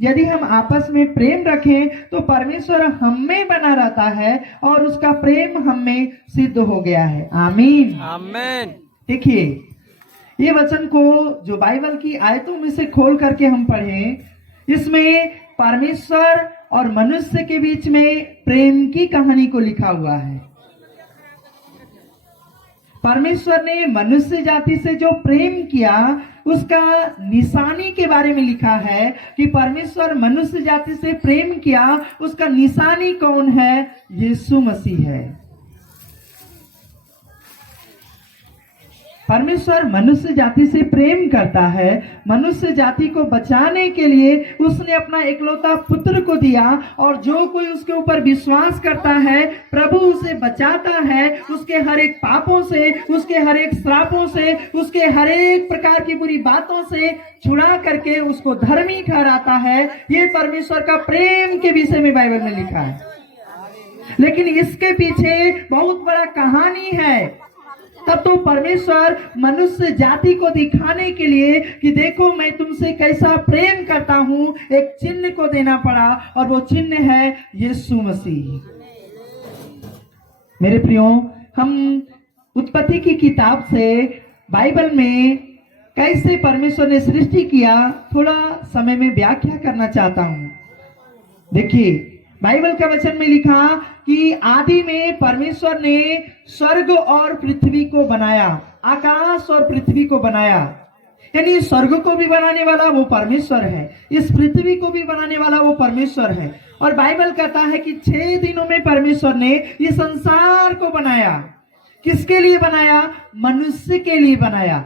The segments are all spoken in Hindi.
यदि हम आपस में प्रेम रखें तो परमेश्वर हम में बना रहता है और उसका प्रेम हम में सिद्ध हो गया है। आमीन आमेन। देखिए, ये वचन को जो बाइबल की आयतों में से खोल करके हम पढ़ें, इसमें परमेश्वर और मनुष्य के बीच में प्रेम की कहानी को लिखा हुआ है। परमेश्वर ने मनुष्य जाति से जो प्रेम किया उसका निशानी के बारे में लिखा है कि परमेश्वर मनुष्य जाति से प्रेम किया, उसका निशानी कौन है? यीशु मसीह है। परमेश्वर मनुष्य जाति से प्रेम करता है। मनुष्य जाति को बचाने के लिए उसने अपना एकलौता पुत्र को दिया, और जो कोई उसके ऊपर विश्वास करता है प्रभु उसे बचाता है, उसके हर एक पापों से, उसके हर एक श्रापों से, उसके हर एक प्रकार की बुरी बातों से छुड़ा करके उसको धर्मी ठहराता है। ये परमेश्वर का प्रेम के विषय में बाइबल में लिखा है। लेकिन इसके पीछे बहुत बड़ा कहानी है। तब तो परमेश्वर मनुष्य जाति को दिखाने के लिए कि देखो मैं तुमसे कैसा प्रेम करता हूं, एक चिन्ह को देना पड़ा, और वो चिन्ह है यीशु मसीह। मेरे प्रियो, हम उत्पत्ति की किताब से बाइबल में कैसे परमेश्वर ने सृष्टि किया थोड़ा समय में व्याख्या करना चाहता हूं। देखिए, बाइबल का वचन में लिखा कि आदि में परमेश्वर ने स्वर्ग और पृथ्वी को बनाया, आकाश और पृथ्वी को बनाया। यानी स्वर्ग को भी बनाने वाला वो परमेश्वर है, इस पृथ्वी को भी बनाने वाला वो परमेश्वर है। और बाइबल कहता है कि 6 दिनों में परमेश्वर ने इस संसार को बनाया। किसके लिए बनाया? मनुष्य के लिए बनाया।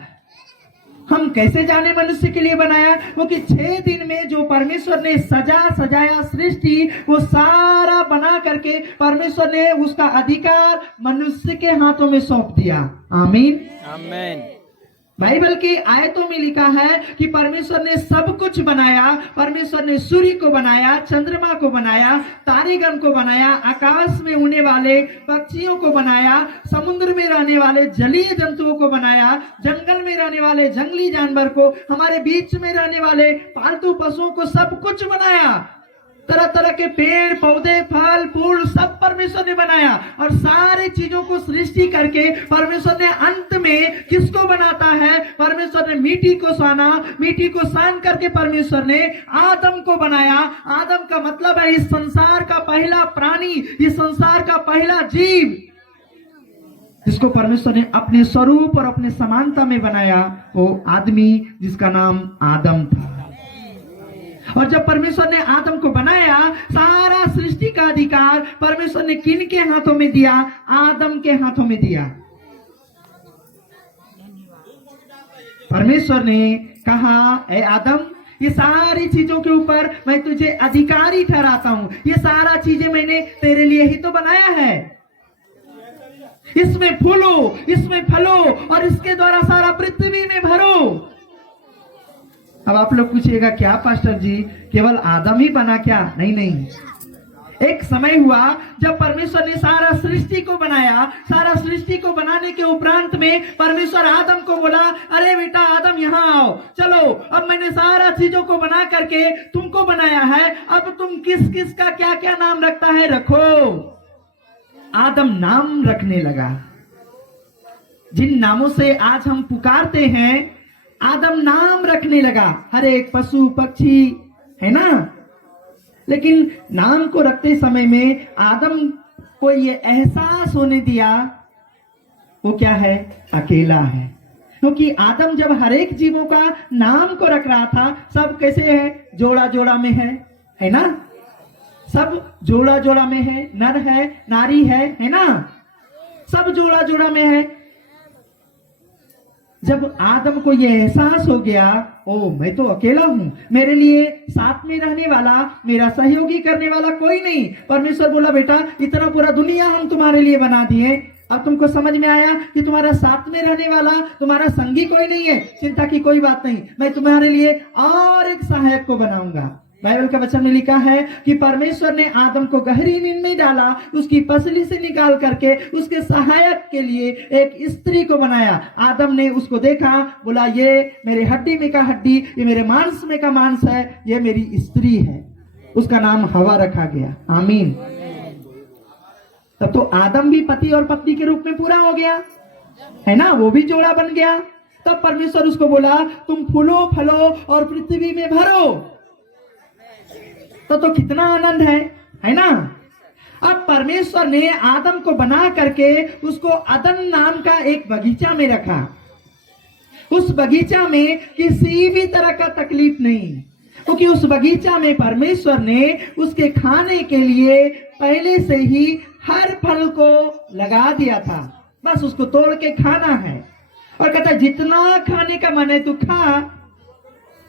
हम कैसे जाने मनुष्य के लिए बनाया? क्योंकि 6 दिन में जो परमेश्वर ने सजाया सृष्टि, वो सारा बना करके परमेश्वर ने उसका अधिकार मनुष्य के हाथों में सौंप दिया। आमीन आमेन। बाइबल की आयतों में लिखा है कि परमेश्वर ने सब कुछ बनाया। परमेश्वर ने सूर्य को बनाया, चंद्रमा को बनाया, तारेगण को बनाया, आकाश में उड़ने वाले पक्षियों को बनाया, समुद्र में रहने वाले जलीय जंतुओं को बनाया, जंगल में रहने वाले जंगली जानवर को, हमारे बीच में रहने वाले पालतू पशुओं को, सब कुछ बनाया। तरह तरह के पेड़ पौधे, फल फूल सब परमेश्वर ने बनाया। और सारी चीजों को सृष्टि करके परमेश्वर ने अंत में किसको बनाता है? परमेश्वर ने मिट्टी को साना, मिट्टी को सान करके परमेश्वर ने आदम को बनाया। आदम का मतलब है इस संसार का पहला प्राणी, इस संसार का पहला जीव, जिसको परमेश्वर ने अपने स्वरूप और अपने समानता में बनाया, वो आदमी जिसका नाम आदम था। और जब परमेश्वर ने आदम को बनाया, सारा सृष्टि का अधिकार परमेश्वर ने किन के हाथों में दिया? आदम के हाथों में दिया। परमेश्वर ने कहा, ए आदम, ये सारी चीजों के ऊपर मैं तुझे अधिकारी ठहराता हूं। ये सारा चीजें मैंने तेरे लिए ही तो बनाया है। इसमें फूलो, इसमें फलो, और इसके द्वारा सारा पृथ्वी में भरो। अब आप लोग पूछिएगा, क्या पास्टर जी केवल आदम ही बना क्या? नहीं नहीं, एक समय हुआ जब परमेश्वर ने सारा सृष्टि को बनाया। सारा सृष्टि को बनाने के उपरांत में परमेश्वर आदम को बोला, अरे बेटा आदम यहाँ आओ, चलो अब मैंने सारा चीजों को बना करके तुमको बनाया है, अब तुम किस किस का क्या क्या नाम रखता है रखो। आदम नाम रखने लगा। जिन नामों से आज हम पुकारते हैं, आदम नाम रखने लगा। हर एक पशु पक्षी है ना। लेकिन नाम को रखते समय में आदम को ये एहसास होने दिया, वो क्या है? अकेला है। क्योंकि आदम जब हर एक जीवों का नाम को रख रहा था, सब कैसे है? जोड़ा जोड़ा में है ना। सब जोड़ा जोड़ा में है, नर है, नारी है ना। सब जोड़ा जोड़ा में है। जब आदम को यह एहसास हो गया, ओ मैं तो अकेला हूं, मेरे लिए साथ में रहने वाला, मेरा सहयोगी करने वाला कोई नहीं। परमेश्वर बोला, बेटा इतना पूरा दुनिया हम तुम्हारे लिए बना दिए, अब तुमको समझ में आया कि तुम्हारा साथ में रहने वाला, तुम्हारा संगी कोई नहीं है। चिंता की कोई बात नहीं, मैं तुम्हारे लिए और एक सहायक को बनाऊंगा। बाइबल का वचन में लिखा है कि परमेश्वर ने आदम को गहरी नींद में डाला, उसकी पसली से निकाल करके उसके सहायक के लिए एक स्त्री को बनाया। आदम ने उसको देखा, बोला ये मेरे हड्डी में का हड्डी, ये मेरे मांस में का मांस है, ये मेरी स्त्री है। उसका नाम हवा रखा गया। आमीन। तब तो आदम भी पति और पत्नी के रूप में पूरा हो गया है ना, वो भी जोड़ा बन गया। तब परमेश्वर उसको बोला तुम फूलो फलो और पृथ्वी में भरो। तो कितना आनंद है ना। अब परमेश्वर ने आदम को बना करके उसको अदन नाम का एक बगीचा में रखा। उस बगीचा में किसी भी तरह का तकलीफ नहीं, क्योंकि उस बगीचा में परमेश्वर ने उसके खाने के लिए पहले से ही हर फल को लगा दिया था, बस उसको तोड़ के खाना है। और कहता जितना खाने का मन है तू खा,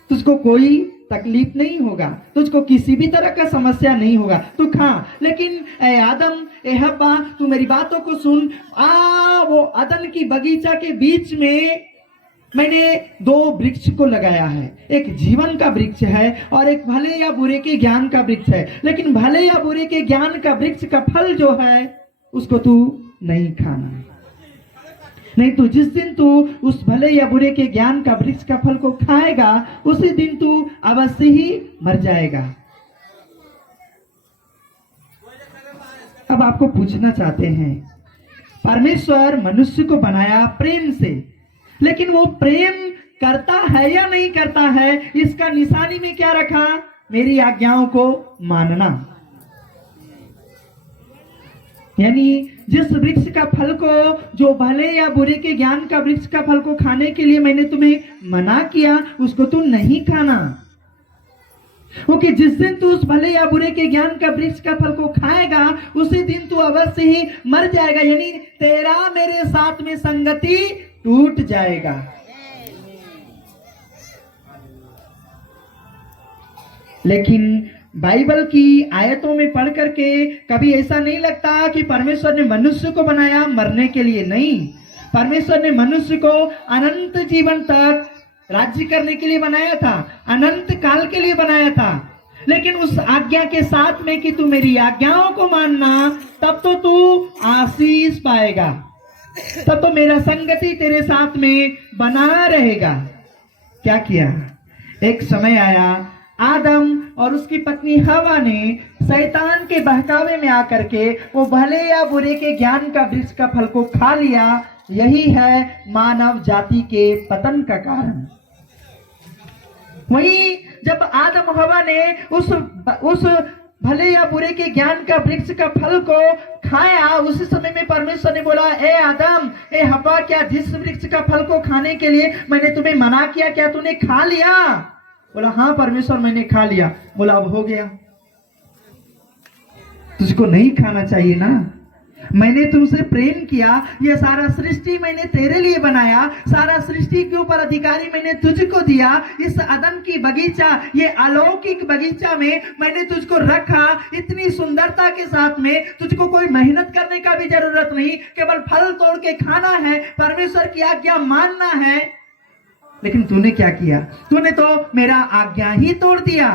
तुझको कोई तकलीफ नहीं होगा, तुझको किसी भी तरह का समस्या नहीं होगा, तू खा। लेकिन ए आदम, ए हव्वा, तू मेरी बातों को सुन। वो अदन की बगीचा के बीच में मैंने दो वृक्ष को लगाया है, एक जीवन का वृक्ष है और एक भले या बुरे के ज्ञान का वृक्ष है। लेकिन भले या बुरे के ज्ञान का वृक्ष का फल जो है उसको तू नहीं खाना, नहीं तो जिस दिन तू उस भले या बुरे के ज्ञान का वृक्ष का फल को खाएगा उसी दिन तू अवश्य ही मर जाएगा। अब आपको पूछना चाहते हैं, परमेश्वर मनुष्य को बनाया प्रेम से, लेकिन वो प्रेम करता है या नहीं करता है, इसका निशानी में क्या रखा? मेरी आज्ञाओं को मानना। यानी जिस वृक्ष का फल को, जो भले या बुरे के ज्ञान का वृक्ष का फल को खाने के लिए मैंने तुम्हें मना किया, उसको तू नहीं खाना। क्योंकि जिस दिन तू उस भले या बुरे के ज्ञान का वृक्ष का फल को खाएगा उसी दिन तू अवश्य ही मर जाएगा। यानी तेरा मेरे साथ में संगति टूट जाएगा। लेकिन बाइबल की आयतों में पढ़ करके कभी ऐसा नहीं लगता कि परमेश्वर ने मनुष्य को बनाया मरने के लिए। नहीं, परमेश्वर ने मनुष्य को अनंत जीवन तक राज्य करने के लिए बनाया था, अनंत काल के लिए बनाया था। लेकिन उस आज्ञा के साथ में कि तू मेरी आज्ञाओं को मानना, तब तो तू आशीष पाएगा, तब तो मेरा संगति तेरे साथ में बना रहेगा। क्या किया? एक समय आया, आदम और उसकी पत्नी हवा ने शैतान के बहकावे में आकर के वो भले या बुरे के ज्ञान का वृक्ष का फल को खा लिया। यही है मानव जाति के पतन का कारण। वही जब आदम हवा ने उस भले या बुरे के ज्ञान का वृक्ष का फल को खाया, उसी समय में परमेश्वर ने बोला, ए आदम, ए हवा, क्या जिस वृक्ष का फल को खाने के लिए मैंने तुम्हें मना किया, क्या तूने खा लिया? बोला हाँ परमेश्वर, मैंने खा लिया। बोला अब हो गया, तुझको नहीं खाना चाहिए ना, मैंने तुमसे प्रेम किया, ये सारा सृष्टि मैंने तेरे लिए बनाया, सारा सृष्टि के ऊपर अधिकारी मैंने तुझको दिया। इस अदन की बगीचा, ये अलौकिक बगीचा में मैंने तुझको रखा इतनी सुंदरता के साथ में। तुझको कोई मेहनत करने का भी जरूरत नहीं, केवल फल तोड़ के खाना है, परमेश्वर की आज्ञा मानना है। लेकिन तूने क्या किया? तूने तो मेरा आज्ञा ही तोड़ दिया,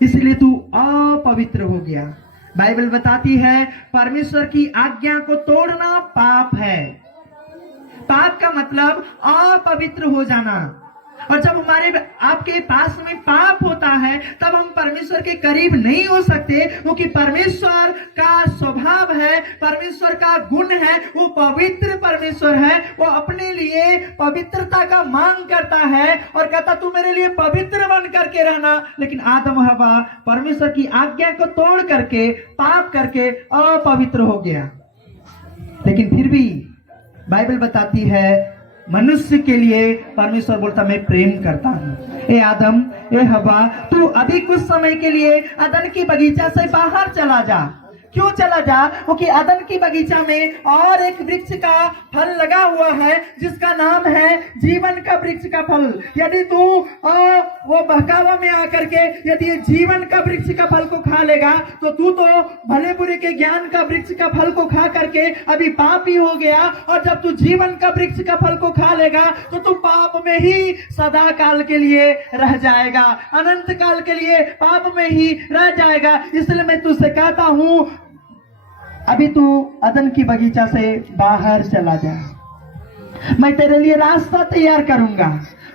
इसलिए तू अपवित्र हो गया। बाइबल बताती है परमेश्वर की आज्ञा को तोड़ना पाप है। पाप का मतलब अपवित्र हो जाना। और जब हमारे आपके पास में पाप होता है तब हम परमेश्वर के करीब नहीं हो सकते, क्योंकि परमेश्वर का स्वभाव है, परमेश्वर का गुण है, वो पवित्र परमेश्वर है। वो अपने लिए पवित्रता का मांग करता है और कहता तू मेरे लिए पवित्र बन करके रहना। लेकिन आदम हवा परमेश्वर की आज्ञा को तोड़ करके, पाप करके अपवित्र हो गया। लेकिन फिर भी बाइबल बताती है मनुष्य के लिए परमेश्वर बोलता मैं प्रेम करता हूं। ए आदम, ए हवा, तू अभी कुछ समय के लिए अदन की बगीचा से बाहर चला जा, क्यों चला जा? क्योंकि अदन की बगीचा में और एक वृक्ष का फल लगा हुआ है जिसका नाम है जीवन का वृक्ष का फल। यदि तू वो बहकावा में आकर के यदि ये जीवन का वृक्ष का फल को खा लेगा तो तू तो भले बुरे के ज्ञान का वृक्ष का फल को खा करके अभी पापी हो गया, और जब तू जीवन का वृक्ष का फल को खा लेगा तो तू पाप में ही सदा काल के लिए रह जाएगा, अनंत काल के लिए पाप में ही रह जाएगा। इसलिए मैं तुझसे कहता हूं अभी तू अदन की बगीचा से बाहर चला जा, मैं तेरे लिए रास्ता तैयार करूंगा,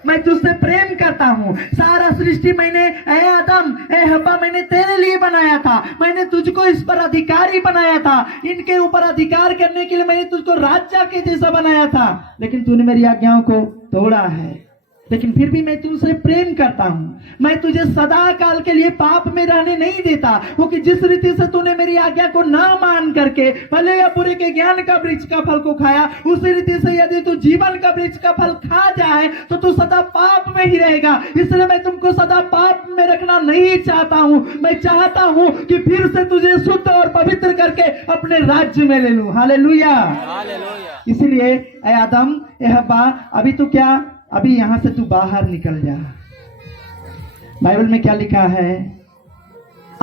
मैं तुझसे प्रेम करता हूँ। सारा सृष्टि मैंने ए आदम ए हब्बा मैंने तेरे लिए बनाया था, मैंने तुझको इस पर अधिकारी बनाया था, इनके ऊपर अधिकार करने के लिए मैंने तुझको राजा के जैसा बनाया था, लेकिन तूने मेरी आज्ञाओं को तोड़ा है। लेकिन फिर भी मैं तुझसे प्रेम करता हूँ, मैं तुझे सदा काल के लिए पाप में रहने नहीं देता, क्योंकि जिस रीति से तूने मेरी आज्ञा को ना मान करके भले या बुरे के ज्ञान का वृक्ष का फल को खाया, उसी रीति से यदि तू जीवन का वृक्ष का फल खा जाए तो तू सदा पाप में ही रहेगा। इसलिए मैं तुमको सदा पाप में रखना नहीं चाहता हूँ, मैं चाहता हूँ कि फिर से तुझे शुद्ध और पवित्र करके अपने राज्य में ले लूं। हालेलुया। इसलिए ए आदम ए हव्वा अभी तू क्या, अभी यहां से तू बाहर निकल जा। बाइबल में क्या लिखा है?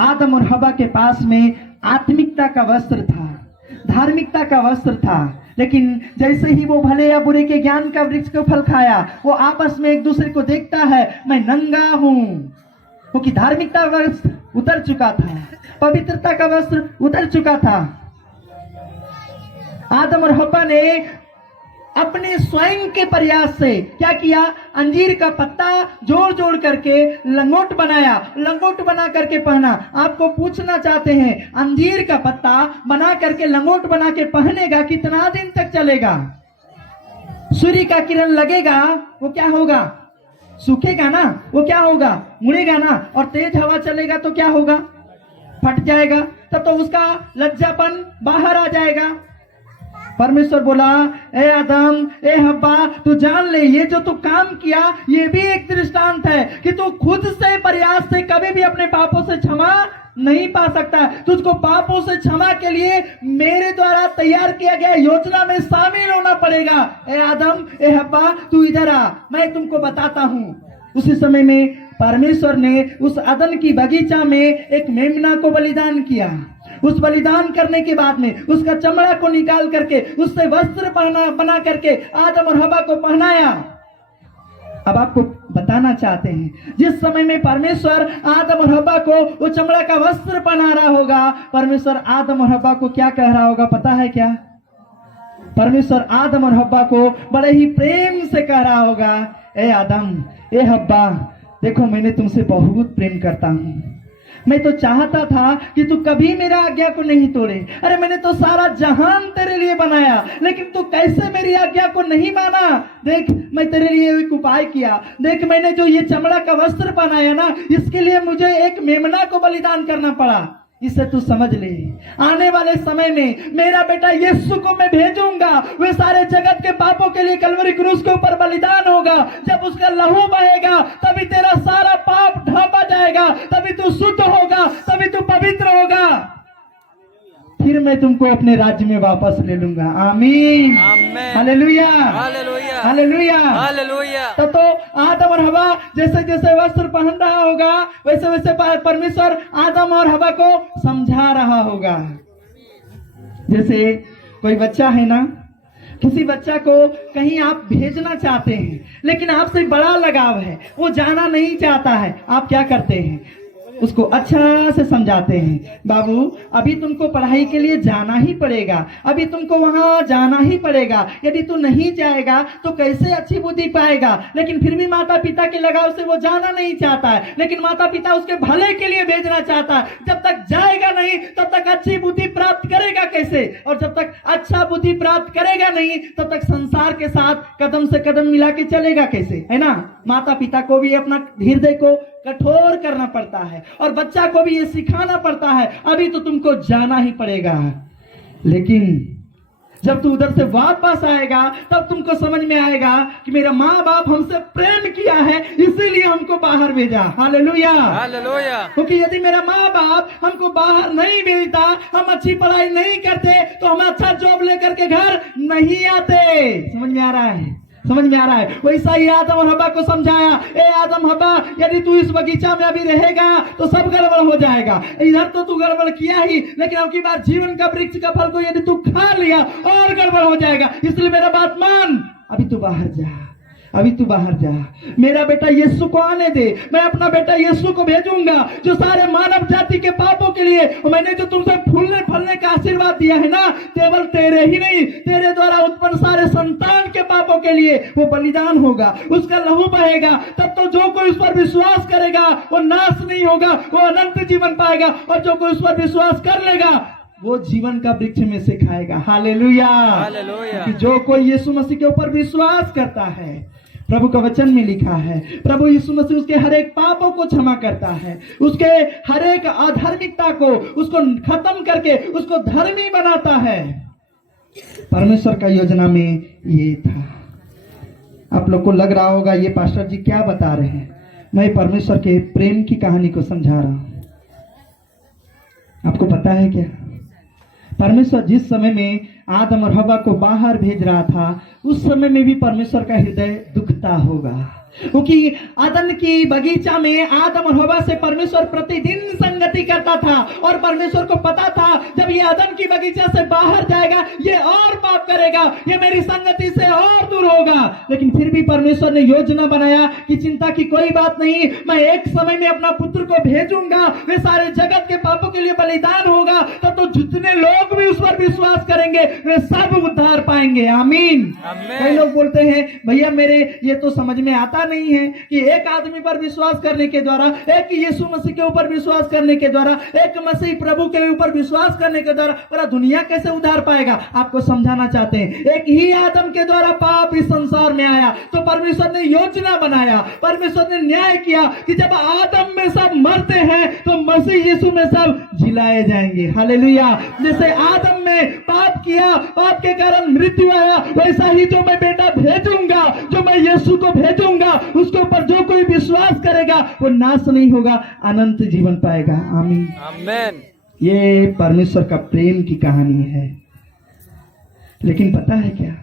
आदम और हवा के पास में आत्मिकता का वस्त्र था, धार्मिकता का वस्त्र था, लेकिन जैसे ही वो भले या बुरे के ज्ञान का वृक्ष का फल खाया, वो आपस में एक दूसरे को देखता है, मैं नंगा हूं, क्योंकि धार्मिकता का वस्त्र उतर चुका था, पवित्रता का वस्त्र उतर चुका था। आदम और हव्वा ने अपने स्वयं के प्रयास से क्या किया? अंजीर का पत्ता जोड़ जोड़ करके लंगोट बनाया, लंगोट बना करके पहना। आपको पूछना चाहते हैं, अंजीर का पत्ता बना करके लंगोट बना के पहनेगा कितना दिन तक चलेगा? सूर्य का किरण लगेगा, वो क्या होगा? सूखेगा ना, वो क्या होगा? मुड़ेगा ना, और तेज हवा चलेगा तो क्या होगा? फट जाएगा, तब तो उसका लज्जापन बाहर आ जाएगा। परमेश्वर बोला, ए आदम ए हव्वा तू जान ले, ये जो तू काम किया ये भी एक दृष्टांत है कि तू खुद से प्रयास से कभी भी अपने पापों से क्षमा नहीं पा सकता। तुझको पापों से क्षमा के लिए मेरे द्वारा तैयार किया गया योजना में शामिल होना पड़ेगा। ए आदम ए हव्वा तू इधर आ, मैं तुमको बताता हूँ। उसी समय में परमेश्वर ने उस अदन की बगीचा में एक मेमना को बलिदान किया। उस बलिदान करने के बाद में उसका चमड़ा को निकाल करके उससे वस्त्र बना करके आदम और हवा को पहनाया। अब आपको बताना चाहते हैं, जिस समय में परमेश्वर आदम और हवा को वो चमड़ा का वस्त्र पहना रहा होगा, परमेश्वर आदम और हवा को क्या कह रहा होगा पता है क्या? परमेश्वर आदम और हव्वा को बड़े ही प्रेम से कह रहा होगा, ए आदम ए हव्वा देखो मैंने तुमसे बहुत प्रेम करता हूँ, मैं तो चाहता था कि तू कभी मेरा आज्ञा को नहीं तोड़े। अरे मैंने तो सारा जहान तेरे लिए बनाया, लेकिन तू कैसे मेरी आज्ञा को नहीं माना? देख मैं तेरे लिए एक उपाय किया, देख मैंने जो ये चमड़ा का वस्त्र बनाया ना, इसके लिए मुझे एक मेमना को बलिदान करना पड़ा। इसे तू समझ ले, आने वाले समय में मेरा बेटा यीशु को मैं भेजूंगा, वे सारे जगत के पापों के लिए कलवरी क्रूस के ऊपर बलिदान होगा। जब उसका लहू बहेगा तभी तेरा सारा पाप ढांपा जाएगा, तभी तू शुद्ध होगा, तभी तू पवित्र होगा, फिर मैं तुमको अपने राज्य में वापस ले लूंगा। आमीन, हालेलुया, हालेलुया, हालेलुया, हालेलुया। तो आदम और हवा जैसे जैसे वस्त्र पहन रहा होगा, वैसे वैसे परमेश्वर आदम और हवा को समझा रहा होगा। जैसे कोई बच्चा है ना, किसी बच्चा को कहीं आप भेजना चाहते हैं, लेकिन आपसे बड़ा लगाव है, वो जाना नहीं चाहता है, आप क्या करते हैं? उसको अच्छा से समझाते हैं, बाबू अभी तुमको पढ़ाई के लिए जाना ही पड़ेगा, अभी तुमको वहां जाना ही पड़ेगा, यदि तू नहीं जाएगा तो कैसे अच्छी बुद्धि पाएगा। लेकिन फिर भी माता पिता के लगाव से वो जाना नहीं चाहता है, लेकिन माता पिता उसके भले के लिए भेजना चाहता है। जब तक जाएगा नहीं तब तक अच्छी बुद्धि प्राप्त करेगा कैसे? और जब तक अच्छा बुद्धि प्राप्त करेगा नहीं तब तक संसार के साथ कदम से कदम मिला के चलेगा कैसे? है ना। माता पिता को भी अपना हृदय को कठोर करना पड़ता है और बच्चा को भी ये सिखाना पड़ता है, अभी तो तुमको जाना ही पड़ेगा। लेकिन जब तू उधर से वापस आएगा तब तुमको समझ में आएगा कि मेरा माँ बाप हमसे प्रेम किया है, इसीलिए हमको बाहर भेजा। Hallelujah, hallelujah. क्योंकि यदि मेरा माँ बाप हमको बाहर नहीं भेजता, हम अच्छी पढ़ाई नहीं करते, तो हम अच्छा जॉब लेकर के घर नहीं आते। समझ में आ रहा है? समझ में आ रहा है? वैसा ही आदम और हव्वा को समझाया, ए आदम हव्वा, यदि तू इस बगीचा में अभी रहेगा तो सब गड़बड़ हो जाएगा। इधर तो तू गड़बड़ किया ही, लेकिन अब की बार जीवन का वृक्ष का फल को यदि तू खा लिया और गड़बड़ हो जाएगा। इसलिए मेरा बात मान, अभी तू बाहर जा, अभी तू बाहर जा। मेरा बेटा यीशु को आने दे, मैं अपना बेटा यीशु को भेजूंगा जो सारे मानव जाति के पापों के लिए, मैंने जो तुमसे फूलने फलने का आशीर्वाद दिया है ना, केवल तेरे ही नहीं, तेरे द्वारा उत्पन्न सारे संतान के पापों के लिए वो बलिदान होगा, उसका लहू बहेगा। तब तो जो कोई उस पर विश्वास करेगा वो नाश नहीं होगा, वो अनंत जीवन पाएगा, और जो कोई उस पर विश्वास कर लेगा वो जीवन का वृक्ष में से खाएगा। Hallelujah, hallelujah. जो कोई यीशु मसीह के ऊपर विश्वास करता है, प्रभु का वचन में लिखा है, प्रभु यीशु मसीह उसके हर एक पापों को क्षमा करता है, उसके हर एक अधार्मिकता को उसको खत्म करके उसको धर्मी बनाता है। परमेश्वर का योजना में ये था। आप लोग को लग रहा होगा ये पास्टर जी क्या बता रहे हैं, मैं परमेश्वर के प्रेम की कहानी को समझा रहा हूं। आपको पता है क्या, परमेश्वर जिस समय में आदम और हव्वा को बाहर भेज रहा था, उस समय में भी परमेश्वर का हृदय दुखता होगा, क्योंकि अदन की बगीचा में आदम और हव्वा से परमेश्वर प्रतिदिन संगति करता था, और परमेश्वर को पता था जब ये अदन की बगीचा से बाहर जाएगा ये और पाप करेगा, ये मेरी संगति से और दूर होगा। लेकिन फिर भी परमेश्वर ने योजना बनाया कि चिंता की कोई बात नहीं, मैं एक समय में अपना पुत्र को भेजूंगा, वे सारे जगत के पापों के लिए बलिदान होगा, तब तो जितने लोग भी उस पर विश्वास करेंगे वे सब उद्धार पाएंगे। आमीन। कई लोग बोलते हैं भैया मेरे ये तो समझ में आता नहीं है कि एक आदमी पर विश्वास करने के द्वारा, एक यीशु मसीह के ऊपर विश्वास करने के द्वारा, एक मसीह प्रभु के ऊपर विश्वास करने के द्वारा पूरा दुनिया कैसे उद्धार पाएगा। आपको समझाना चाहते हैं, एक ही आदम के द्वारा पाप इस संसार में आया, तो परमेश्वर ने योजना बनाया, परमेश्वर ने न्याय किया कि जब आदम में सब मरते हैं तो मसीह यीशु में सब जिलाए जाएंगे। हालेलुया। जैसे आदम में पाप किया, पाप के कारण मृत्यु आया, वैसा ही जो मैं बेटा भेजूंगा, जो मैं यीशु को भेजूंगा, उसके ऊपर जो कोई विश्वास करेगा वो नाश नहीं होगा, अनंत जीवन पाएगा। आमीन, आमीन। ये परमेश्वर का प्रेम की कहानी है। लेकिन पता है क्या,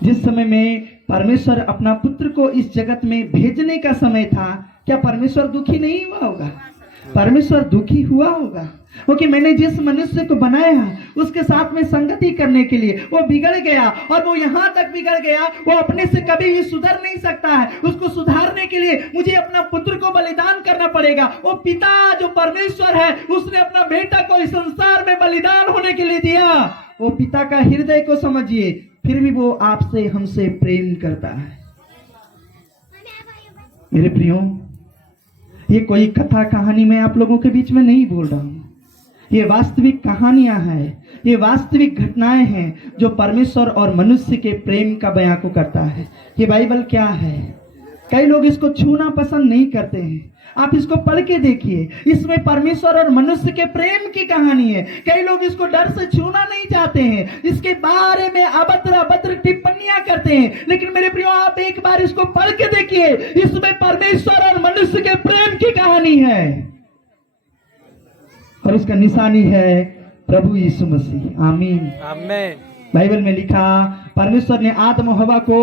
जिस समय में परमेश्वर अपना पुत्र को इस जगत में भेजने का समय था, क्या परमेश्वर दुखी नहीं हुआ होगा? परमेश्वर दुखी हुआ होगा, क्योंकि मैंने जिस मनुष्य को बनाया उसके साथ में संगति करने के लिए वो बिगड़ गया, और वो यहाँ तक बिगड़ गया वो अपने से कभी भी सुधर नहीं सकता है। उसको सुधारने के लिए मुझे अपना पुत्र को बलिदान करना पड़ेगा। वो पिता जो परमेश्वर है उसने अपना बेटा को इस संसार में बलिदान होने के लिए दिया। वो पिता का हृदय को समझिए, फिर भी वो आपसे हमसे प्रेम करता है। मेरे प्रियो, ये कोई कथा कहानी मैं आप लोगों के बीच में नहीं बोल रहा हूं, ये वास्तविक कहानियां हैं, ये वास्तविक घटनाएं हैं जो परमेश्वर और मनुष्य के प्रेम का बयां को करता है। ये बाइबल क्या है? कई लोग इसको छूना पसंद नहीं करते हैं, आप इसको पढ़ के देखिए, इसमें परमेश्वर और मनुष्य के प्रेम की कहानी है। कई लोग इसको डर से छूना नहीं चाहते हैं, इसके बारे में अभद्र अभद्र टिप्पणियां करते हैं। लेकिन मेरे प्रियो, आप एक बार इसको पढ़ के देखिए, इसमें परमेश्वर और मनुष्य के प्रेम की कहानी है, और उसका निशानी है प्रभु यीशु मसीह। आमीन, आमीन। बाइबल में लिखा, परमेश्वर ने आदम और हव्वा को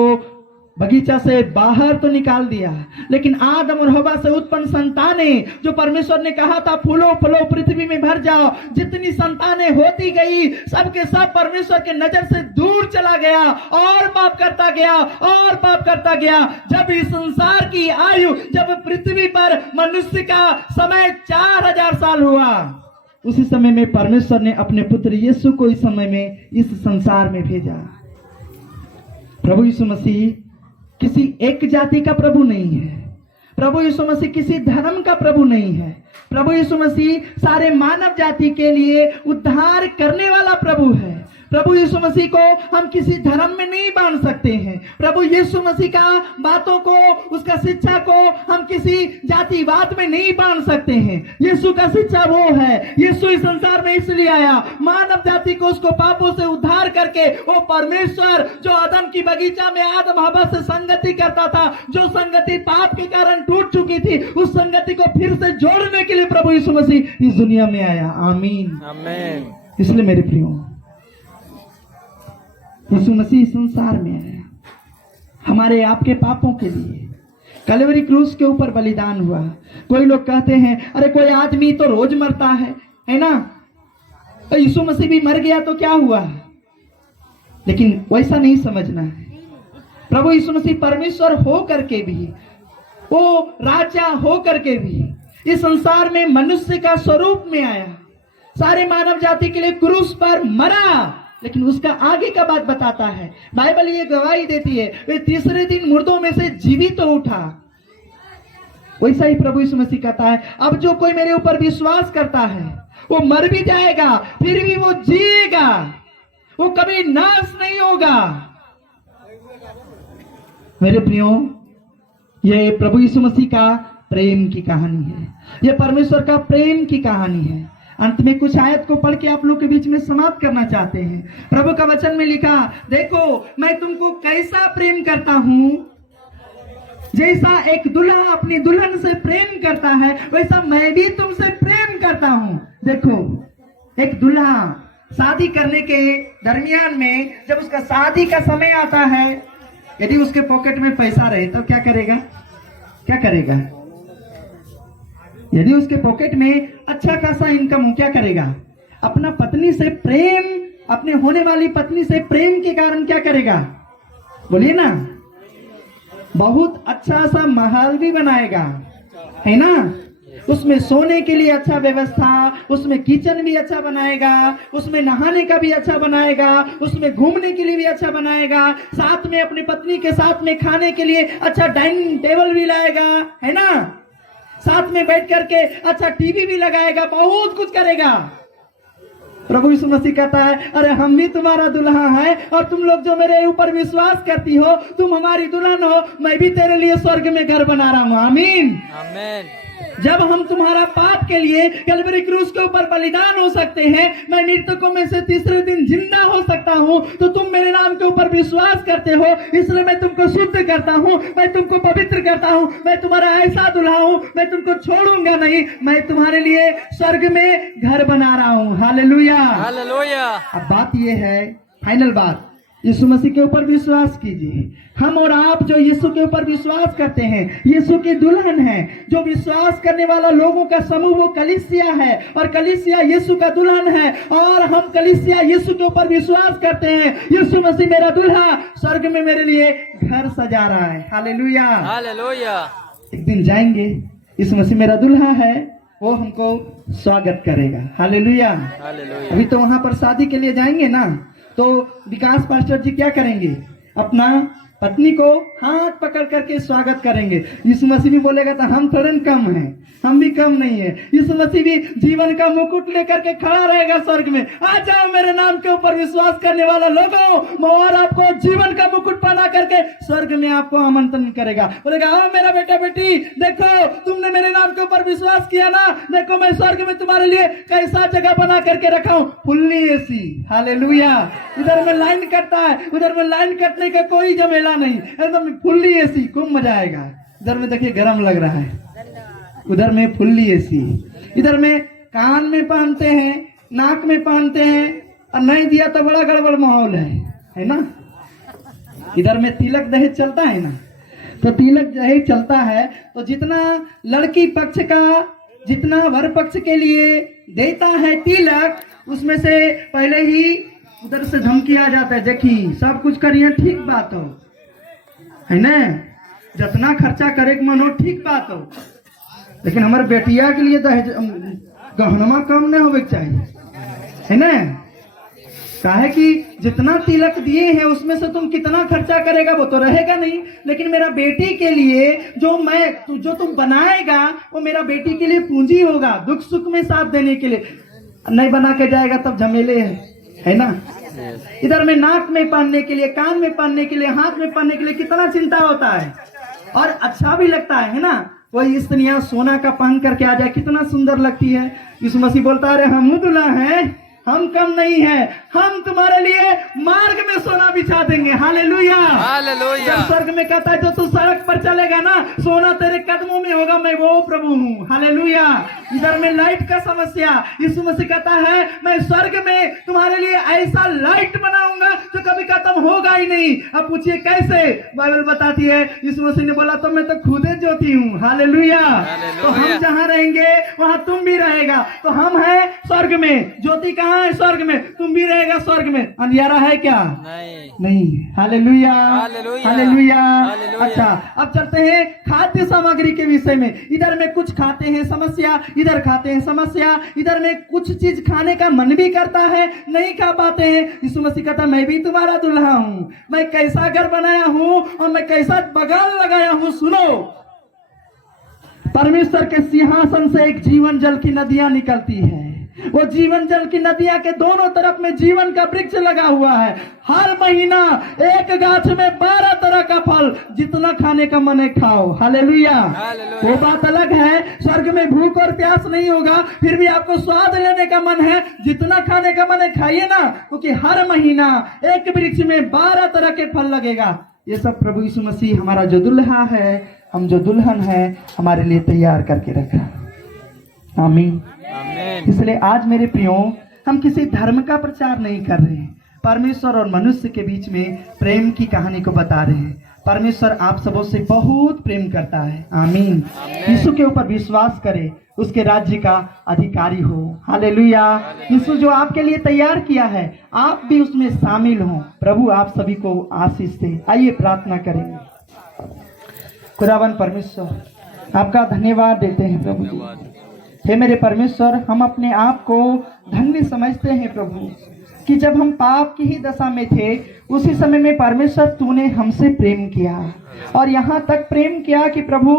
बगीचा से बाहर तो निकाल दिया, लेकिन आदम और हव्वा से उत्पन्न संतानें, जो परमेश्वर ने कहा था फूलो फलो पृथ्वी में भर जाओ, जितनी संतानें होती गई सबके सब परमेश्वर के नजर से दूर चला गया, और पाप करता गया और पाप करता गया। जब इस संसार की आयु, जब पृथ्वी पर मनुष्य का समय 4000 साल हुआ, उसी समय में परमेश्वर ने अपने पुत्र यीशु को इस समय में इस संसार में भेजा। प्रभु यीशु मसीह किसी एक जाति का प्रभु नहीं है, प्रभु यीशु मसीह किसी धर्म का प्रभु नहीं है, प्रभु यीशु मसीह सारे मानव जाति के लिए उद्धार करने वाला प्रभु है। प्रभु यीशु मसीह को हम किसी धर्म में नहीं बांध सकते हैं। प्रभु यीशु मसीह का बातों को, उसका शिक्षा को हम किसी जातिवाद में नहीं बांध सकते हैं। यीशु का शिक्षा वो है, यीशु इस संसार में इसलिए आया, मानव जाति को उसको पापों से उद्धार करके, वो परमेश्वर जो आदम की बगीचा में आदम हवा से संगति करता था, जो संगति पाप के कारण टूट चुकी थी, उस संगति को फिर से जोड़ने के लिए प्रभु यीशु मसीह इस दुनिया में आया। आमीन, आमेन। इसलिए मेरे प्रियो, यीशु मसीह इस संसार में आया हमारे आपके पापों के लिए, कलवरी क्रूस के ऊपर बलिदान हुआ। कोई लोग कहते हैं अरे कोई आदमी तो रोज मरता है ना, तो यीशु मसीह भी मर गया तो क्या हुआ, लेकिन वैसा नहीं समझना है। प्रभु यीशु मसीह परमेश्वर हो करके भी, वो राजा हो करके भी इस संसार में मनुष्य का स्वरूप में आया, सारे मानव जाति के लिए क्रूस पर मरा, लेकिन उसका आगे का बात बताता है। बाइबल ये गवाही देती है, वे तीसरे दिन मुर्दों में से जीवित तो उठा। वैसा ही प्रभु यीशु मसीह कहता है, अब जो कोई मेरे ऊपर विश्वास करता है वो मर भी जाएगा फिर भी वो जिएगा, वो कभी नाश नहीं होगा। मेरे प्रियो, ये प्रभु यीशु मसीह का प्रेम की कहानी है, ये परमेश्वर का प्रेम की कहानी है। अंत में कुछ आयत को पढ़ के आप लोग के बीच में समाप्त करना चाहते हैं। प्रभु का वचन में लिखा, देखो मैं तुमको कैसा प्रेम करता हूं, जैसा एक दूल्हा अपनी दुल्हन से प्रेम करता है वैसा मैं भी तुमसे प्रेम करता हूं। देखो, एक दूल्हा शादी करने के दरमियान में जब उसका शादी का समय आता है, यदि उसके पॉकेट में पैसा रहे तो क्या करेगा, क्या करेगा? यदि उसके पॉकेट में अच्छा खासा इनकम हो, क्या करेगा? अपना पत्नी से प्रेम, अपने होने वाली पत्नी से प्रेम के कारण क्या करेगा? बोलिए ना, बहुत अच्छा सा महल भी बनाएगा, है ना, उसमें सोने के लिए अच्छा व्यवस्था, उसमें किचन भी अच्छा बनाएगा, उसमें नहाने का भी अच्छा बनाएगा, उसमें घूमने के लिए भी अच्छा बनाएगा, साथ में अपनी पत्नी के साथ में खाने के लिए अच्छा डाइनिंग टेबल भी लाएगा, है ना, साथ में बैठ करके अच्छा टीवी भी लगाएगा, बहुत कुछ करेगा। प्रभु यीशु मसीह कहता है, अरे हम भी तुम्हारा दुल्हा है और तुम लोग जो मेरे ऊपर विश्वास करती हो, तुम हमारी दुल्हन हो, मैं भी तेरे लिए स्वर्ग में घर बना रहा हूं। आमीन, आमेन। जब हम तुम्हारा पाप के लिए कलवरी क्रूस के ऊपर बलिदान हो सकते हैं, मैं मृतकों में से तीसरे दिन जिंदा हो सकता हूं, तो तुम मेरे नाम के ऊपर विश्वास करते हो, इसलिए मैं तुमको शुद्ध करता हूं, मैं तुमको पवित्र करता हूं, मैं तुम्हारा ऐसा दुल्हा हूं, मैं तुमको छोड़ूंगा नहीं, मैं तुम्हारे लिए स्वर्ग में घर बना रहा हूं। Hallelujah, hallelujah. अब बात यह है, फाइनल बात, यीशु मसीह के ऊपर विश्वास कीजिए। हम और आप जो यीशु के ऊपर विश्वास करते हैं, यीशु की दुल्हन है, जो विश्वास करने वाला लोगों का समूह वो कलीसिया है, और कलीसिया यीशु का दुल्हन है, और हम कलीसिया यीशु के ऊपर विश्वास करते हैं, यीशु मसीह मेरा दुल्हा स्वर्ग में मेरे लिए घर सजा रहा है। Hallelujah, hallelujah. एक दिन जाएंगे, यीशु मसीह मेरा दुल्हा है, वो हमको स्वागत करेगा। Hallelujah, hallelujah. अभी तो वहां पर शादी के लिए जाएंगे ना, तो विकास पास्टर जी क्या करेंगे, अपना पत्नी को हाथ पकड़ करके स्वागत करेंगे। यीशु मसीह भी बोलेगा तो हम थोड़े कम हैं, हम भी कम नहीं है। यीशु मसीह भी जीवन का मुकुट लेकर के खड़ा रहेगा स्वर्ग में, आ जाओ मेरे नाम के ऊपर विश्वास करने वाला लोगों, और आपको जीवन का मुकुट पहना करके स्वर्ग में आपको आमंत्रण करेगा, बोलेगा आओ मेरा बेटा बेटी, देखो तुमने मेरे नाम के ऊपर विश्वास किया ना, देखो मैं स्वर्ग में तुम्हारे लिए कैसा जगह बना करके रखा हूँ, फुल्ली एसी। हालेलुया, उधर में लाइन कटता है, उधर में लाइन कटने का कोई झमेला नहीं, एकदम फुल्ली एसी, खूब मजा आएगा। इधर में देखिए गर्म लग रहा है, उधर में फुल्ली एसी, इधर में कान में पहनते हैं, नाक में पहनते हैं, और नहीं दिया तो बड़ा गड़बड़ माहौल है ना। इधर में तिलक दहेज चलता है ना, तो तिलक दहेज चलता है तो जितना लड़की पक्ष का, जितना वर पक्ष के लिए देता है तिलक, उसमें से पहले ही उधर से धमकी आ जाता है, देखी सब कुछ करिए ठीक बात हो, है ना, जितना खर्चा करे के मन हो ठीक बात हो, लेकिन हमारे बेटिया के लिए दहेज गहनमा कम नहीं होवे चाहिए, है ना। काहे कि जितना तिलक दिए हैं उसमें से तुम कितना खर्चा करेगा वो तो रहेगा नहीं, लेकिन मेरा बेटी के लिए जो तुम बनाएगा वो मेरा बेटी के लिए पूंजी होगा, दुख सुख में साथ देने के लिए। नहीं बना के जाएगा तब झमेले है ना। Yes. इधर में नाक में पहनने के लिए, कान में पहनने के लिए, हाथ में पहनने के लिए कितना चिंता होता है और अच्छा भी लगता है ना। वही स्त्रियां सोना का पहन करके आ जाए कितना सुंदर लगती है। यीशु मसीह बोलता है हम दुल्हा हैं, हम कम नहीं है, हम तुम्हारे लिए मार्ग में सोना बिछा देंगे। Hallelujah hallelujah. जब स्वर्ग में कहता है जो तू सड़क पर चलेगा ना, सोना तेरे कदमों में होगा, मैं वो प्रभु हूँ। हालेलुया। इधर में लाइट का समस्या, यीशु मसीह कहता है मैं स्वर्ग में तुम्हारे लिए ऐसा लाइट बनाऊंगा जो कभी खत्म होगा ही नहीं। अब पूछिए कैसे, बाइबल बताती है यीशु मसीह ने बोला तो मैं तो खुदे ज्योति हूँ। हालेलुया। तो हम जहाँ रहेंगे वहाँ तुम भी रहेगा। तो हम हैं स्वर्ग में, ज्योति कहाँ है? स्वर्ग में। तुम भी रहेगा स्वर्ग में। अंधियारा है क्या? नहीं। Hallelujah hallelujah. हालेलुया। हालेलुया। अच्छा, अब चलते हैं खाद्य सामग्री के विषय में। इधर में कुछ खाते हैं समस्या, इधर खाते हैं समस्या। इधर में कुछ चीज खाने का मन भी करता है, नहीं खा पाते हैं। यीशु मसीह कहता मैं भी तुम्हारा दुल्हा हूँ, मैं कैसा घर बनाया हूँ और मैं कैसा बगान लगाया हूँ। सुनो, परमेश्वर के सिंहासन से एक जीवन जल की नदियां निकलती है। वो जीवन जल की नदियां के दोनों तरफ में जीवन का वृक्ष लगा हुआ है। हर महीना एक गाछ में 12 तरह का फल, जितना खाने का मन है खाओ। हालेलुया। वो बात अलग है, स्वर्ग में भूख और प्यास नहीं होगा, फिर भी आपको स्वाद लेने का मन है, जितना खाने का मन है खाइए ना, क्योंकि हर महीना एक वृक्ष में 12 तरह के फल लगेगा। ये सब प्रभु यीशु मसीह हमारा जो दुल्हा है, हम जो दुल्हन है, हमारे लिए तैयार करके रखा। आमीन। इसलिए आज मेरे प्रियो, हम किसी धर्म का प्रचार नहीं कर रहे हैं, परमेश्वर और मनुष्य के बीच में प्रेम की कहानी को बता रहे हैं। परमेश्वर आप सबों से बहुत प्रेम करता है। आमीन। यीशु के ऊपर विश्वास करे, उसके राज्य का अधिकारी हो। हालेलुया। यीशु जो आपके लिए तैयार किया है, आप भी उसमें शामिल हो। प्रभु आप सभी को आशीष दे। आइए प्रार्थना करेंगे। खुदावन परमेश्वर, आपका धन्यवाद देते हैं प्रभु जी। हे मेरे परमेश्वर, हम अपने आप को धन्य समझते हैं प्रभु कि जब हम पाप की ही दशा में थे, उसी समय में परमेश्वर तूने हमसे प्रेम किया और यहाँ तक प्रेम किया कि प्रभु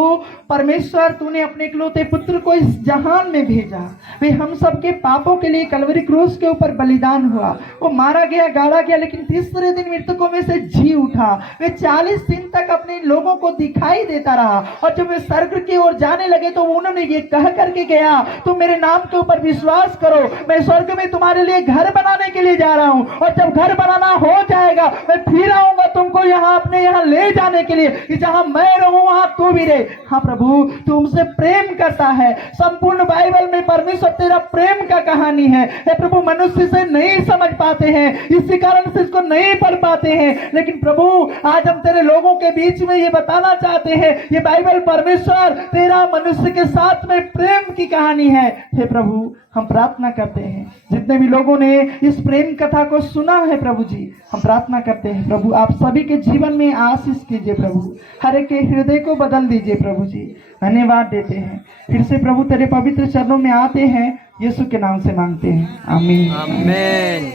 परमेश्वर तूने अपने इकलौते पुत्र को इस जहान में भेजा। वे हम सबके पापों के लिए कलवरी क्रूस के ऊपर बलिदान हुआ, वो मारा गया, गाड़ा गया, लेकिन तीसरे दिन मृतकों में से जी उठा। वे 40 दिन तक अपने लोगों को दिखाई देता रहा और जब वे स्वर्ग की ओर जाने लगे तो उन्होंने ये कह करके गया, तुम मेरे नाम के ऊपर विश्वास करो, मैं स्वर्ग में तुम्हारे लिए घर बनाने के लिए जा रहा हूँ और जब घर बनाना हो जाएगा मैं फिर आऊंगा तुमको यहाँ अपने यहाँ ले जाने के लिए कि जहां मैं रहूं वहां तू भी रहे। हाँ प्रभु, तुमसे प्रेम करता है। संपूर्ण बाइबल में परमेश्वर तेरा प्रेम का कहानी है। हे प्रभु, मनुष्य से नहीं समझ पाते हैं, इसी कारण से इसको नहीं पढ़ पाते हैं, लेकिन प्रभु आज हम तेरे लोगों के बीच में ये बताना चाहते हैं, ये बाइबल परमेश्वर तेरा मनुष्य के साथ में प्रेम की कहानी है। हे प्रभु, हम प्रार्थना करते हैं जितने भी लोगों ने इस प्रेम कथा को सुना है प्रभु जी, हम प्रार्थना करते हैं प्रभु आप सभी के जीवन में आशीष कीजिए प्रभु, हर एक के हृदय को बदल दीजिए प्रभु जी। धन्यवाद देते हैं, फिर से प्रभु तेरे पवित्र चरणों में आते हैं, यीशु के नाम से मांगते हैं। आमीन। आमीन।